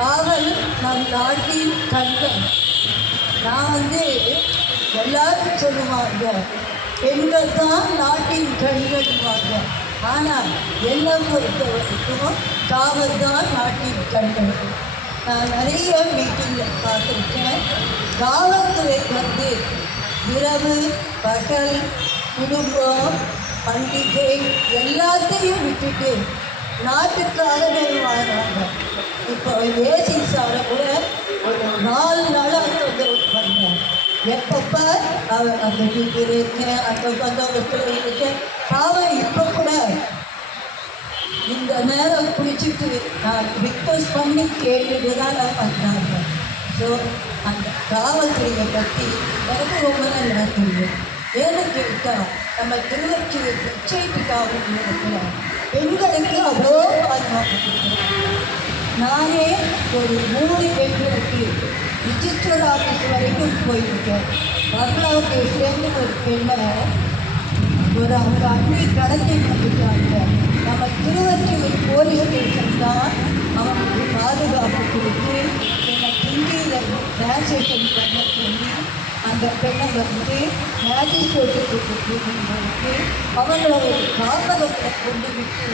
காவல் நம் நாட்டின் கண்கள். நான் எல்லாரும் சொல்லுவாங்க, பெண்கள் தான் நாட்டின் கண்கள்வாங்க. ஆனால் என்னை பொறுத்த வரைக்கும் காவல் தான் நாட்டின் கண்கள். நான் நிறைய மீட்டிங்கில் பார்த்துருக்கேன். காவல்துறை இரவு பகல் குடும்பம் பண்டிகை எல்லாத்தையும் விட்டுட்டு நாட்டுக்காகவே வாழ்றாங்க. இப்போ ஏசி சாரை கூட ஒரு 4 நாளாக தொந்தரவு பண்ணேன். எப்பப்போ அவர் அந்த வீட்டில் இருக்கேன், அந்த வந்தவங்க இருக்கேன். அவன் இப்போ கூட இந்த நேரம் பிடிச்சிட்டு நான் ரிக்வஸ்ட் பண்ணி கேட்டுட்டு தான் நான் பண்ணாங்க. ஸோ அந்த காவல்துறையை பற்றி எனக்கு ரொம்ப நல்லா தெரியும். ஏன்னு கேட்டால் நம்ம திருவொற்றியூர் சொசைட்டி காவல்துறையில் பெண்களுக்கு அவ்வளோ பாதுகாப்பு. நானே ஒரு 3 பெண்களுக்கு ரிஜிஸ்டர் ஆஃபீஸ் வரைக்கும் போயிருக்கேன். பங்களாவுக்கு சேர்ந்து ஒரு பெண்ணை அவங்க அண்ணி கடத்தி வந்துட்டாங்க. நம்ம திருவொற்றியூர் போலீஸ் ஸ்டேஷன் தான் அவங்களுக்கு பாதுகாப்பு கொடுத்து என்னை ஹிந்தியில் டிரான்ஸ்லேஷன் பண்ண சொல்லி அந்த பெண்ணை மேஜிஸ்ட்ரேட்டுக்கு கூட்டிட்டு அவங்கள ஒரு காப்பகத்தில் கொண்டு விட்டு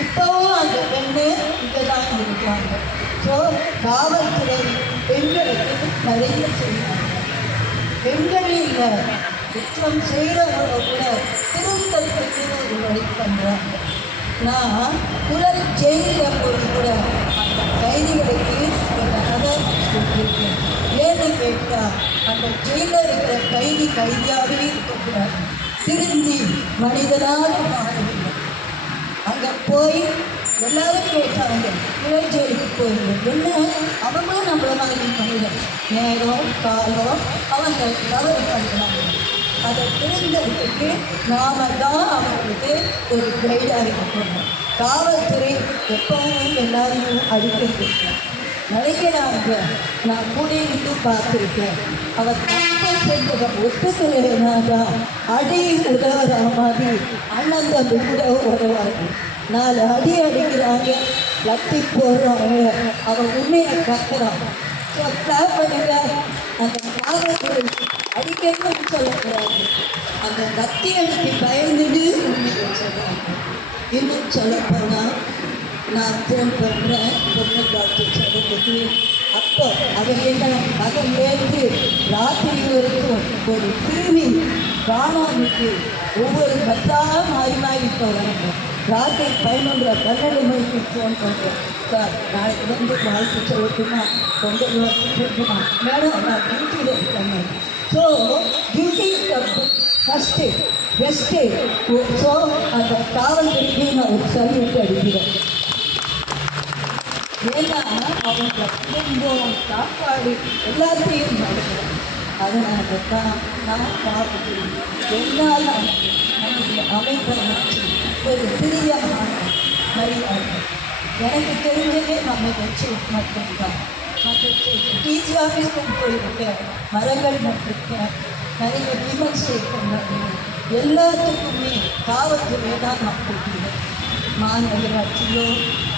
இப்போவும் அந்த பெண்ணு இங்கே தான் இருக்காங்க. ஸோ காவல்துறை பெண்களுக்கு நிறைய செய்வாங்க. பெண்களில் குற்றம் செய்கிறவங்க கூட திருத்தத்துக்கு ஒரு வழி பண்ணுறாங்க. நான் குரல் ஜெயிலில் போய் கூட அந்த கைதிகளுக்கு இந்த கதை சொல்லியிருக்கேன். ஏன்னு கேட்டால் அந்த ஜெயிலில் இருக்கிற கைதியாகவே இருக்கக்கூடாது, திருந்தி மனிதனாக மாறவில்லை. அங்கே போய் எல்லாரும் கேட்டாங்க, குரல் ஜெயிலுக்கு போயிருந்தோம் என்ன அவங்களும் நம்மள மாதிரி மனிதன், நேரம் காலம் அவங்க தவறு பண்ணுறாங்க. அதை திருந்ததுக்கு நாம தான் அவங்களுக்கு ஒரு கைடாக இருக்கணும். காவல்துறை எப்பவுமே எல்லாரையும் அடிக்கிறது நினைக்கிறாங்க. நான் கூட இருந்து பார்த்துருக்கேன். அவர் தப்பு செஞ்சதை ஒத்துக்கலைனாதான் அடி உதவுற மாதிரி அண்ணன் தம்பி கூட உதவாங்க. 4 அடி அடிக்கிறாங்க, லத்தி போடுறாங்க, அவன் உண்மையை கத்துறான். பண்ணுங்க. அந்த காவல்துறை அடிக்கணும்னு சொல்லக்கூடாது, அந்த லத்தி அடிக்கு பயந்துட்டு உண்மையை சொல்கிறாங்க. இன்னும் சொல்லப்போனால் நான் ஃபோன் பண்ணுறேன் பொண்ணு டாக்டர் சொல்லுறதுக்கு. அப்போ அவர் என்ன பகல்லேருந்து ராத்திரி வரைக்கும் ஒரு சிறுமி காணாமலுக்கு ஒவ்வொரு பத்தாக மாறி இப்போ வராங்க. ராத்திரி 11:30 மணிக்கு ஃபோன் பண்ணுறேன். சார் நாளைக்கு வாழ்க்கை சொல்லட்டுமா, பொங்கல் சொல்லட்டுமா மேடம், நான் டியூட்டியில் இருக்கேன். So duty first best. So அந்த காவல்துறைக்கு நான் ஒரு சல்யூட் அடிக்கிறேன். ஏன்னா அவங்க குடும்பம் சாப்பாடு எல்லாத்தையும் நடக்கிறேன். அதனால தான் நான் காவல்துறை என்னால் நம்முடைய அமைப்பை வச்சு ஒரு சிறிய மரியாதை எனக்கு தெரிஞ்சதே நம்ம வச்சு மட்டும்தான். மற்ற டிசி ஆஃபீஸுக்கும் போயிருக்கேன், மரங்கள் நட்டிருக்கேன், நிறைய டிமான்ஸ்ட்ரேட் பண்ணாங்க. எல்லாத்துக்குமே காவல்துறை தான் நான் கொடுக்கிறேன். மாநகராட்சியோ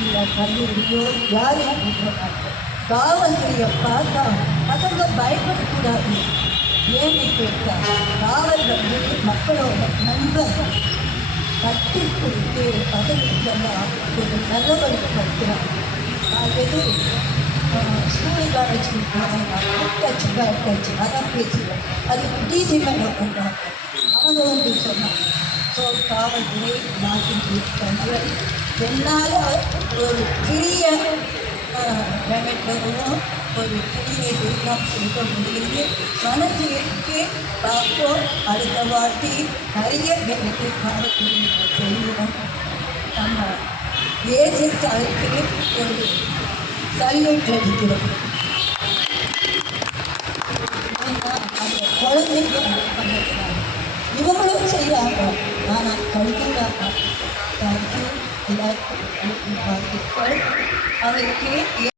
இல்லை கல்லூரியோ யாரும் கொடுக்குறாங்க. காவல்துறையை பார்த்தா பசங்க பயப்படக்கூடாது. ஏன்னு கேட்டால் காவல் மக்களோட நண்பர் கட்டி கொடுத்து பசங்களுக்கெல்லாம் ஒரு நல்ல வழிப்படுத்துகிறாங்க. எது ஸ்கூல் காலேஜ் கட்சி அதான் பேசுவேன். அதுக்கு டிசி மேலே பண்ணுறாங்க. அவங்க சொன்னாங்க. ஸோ காவல்துறை நாட்டின் இருக்காங்க. என்னால் ஒரு பெரிய பேமெண்ட்டும் ஒரு பெரிய இன்கம் கொடுக்க முடியுது. மனசு இருக்கு பார்ப்போம். அடுத்த வாட்டி நிறைய பேருக்கு காவல்துறை செய்யணும். நம்ம ஏஜென்ட்களுக்கு ஒரு சல்யூட் அடிக்கிறோம். அந்த குழந்தைங்க பண்ணிக்கிறாங்க, இவங்களும் செய்கிறாங்க. ஆனால் கல்வியாக எல்லாருக்கும் அவருக்கு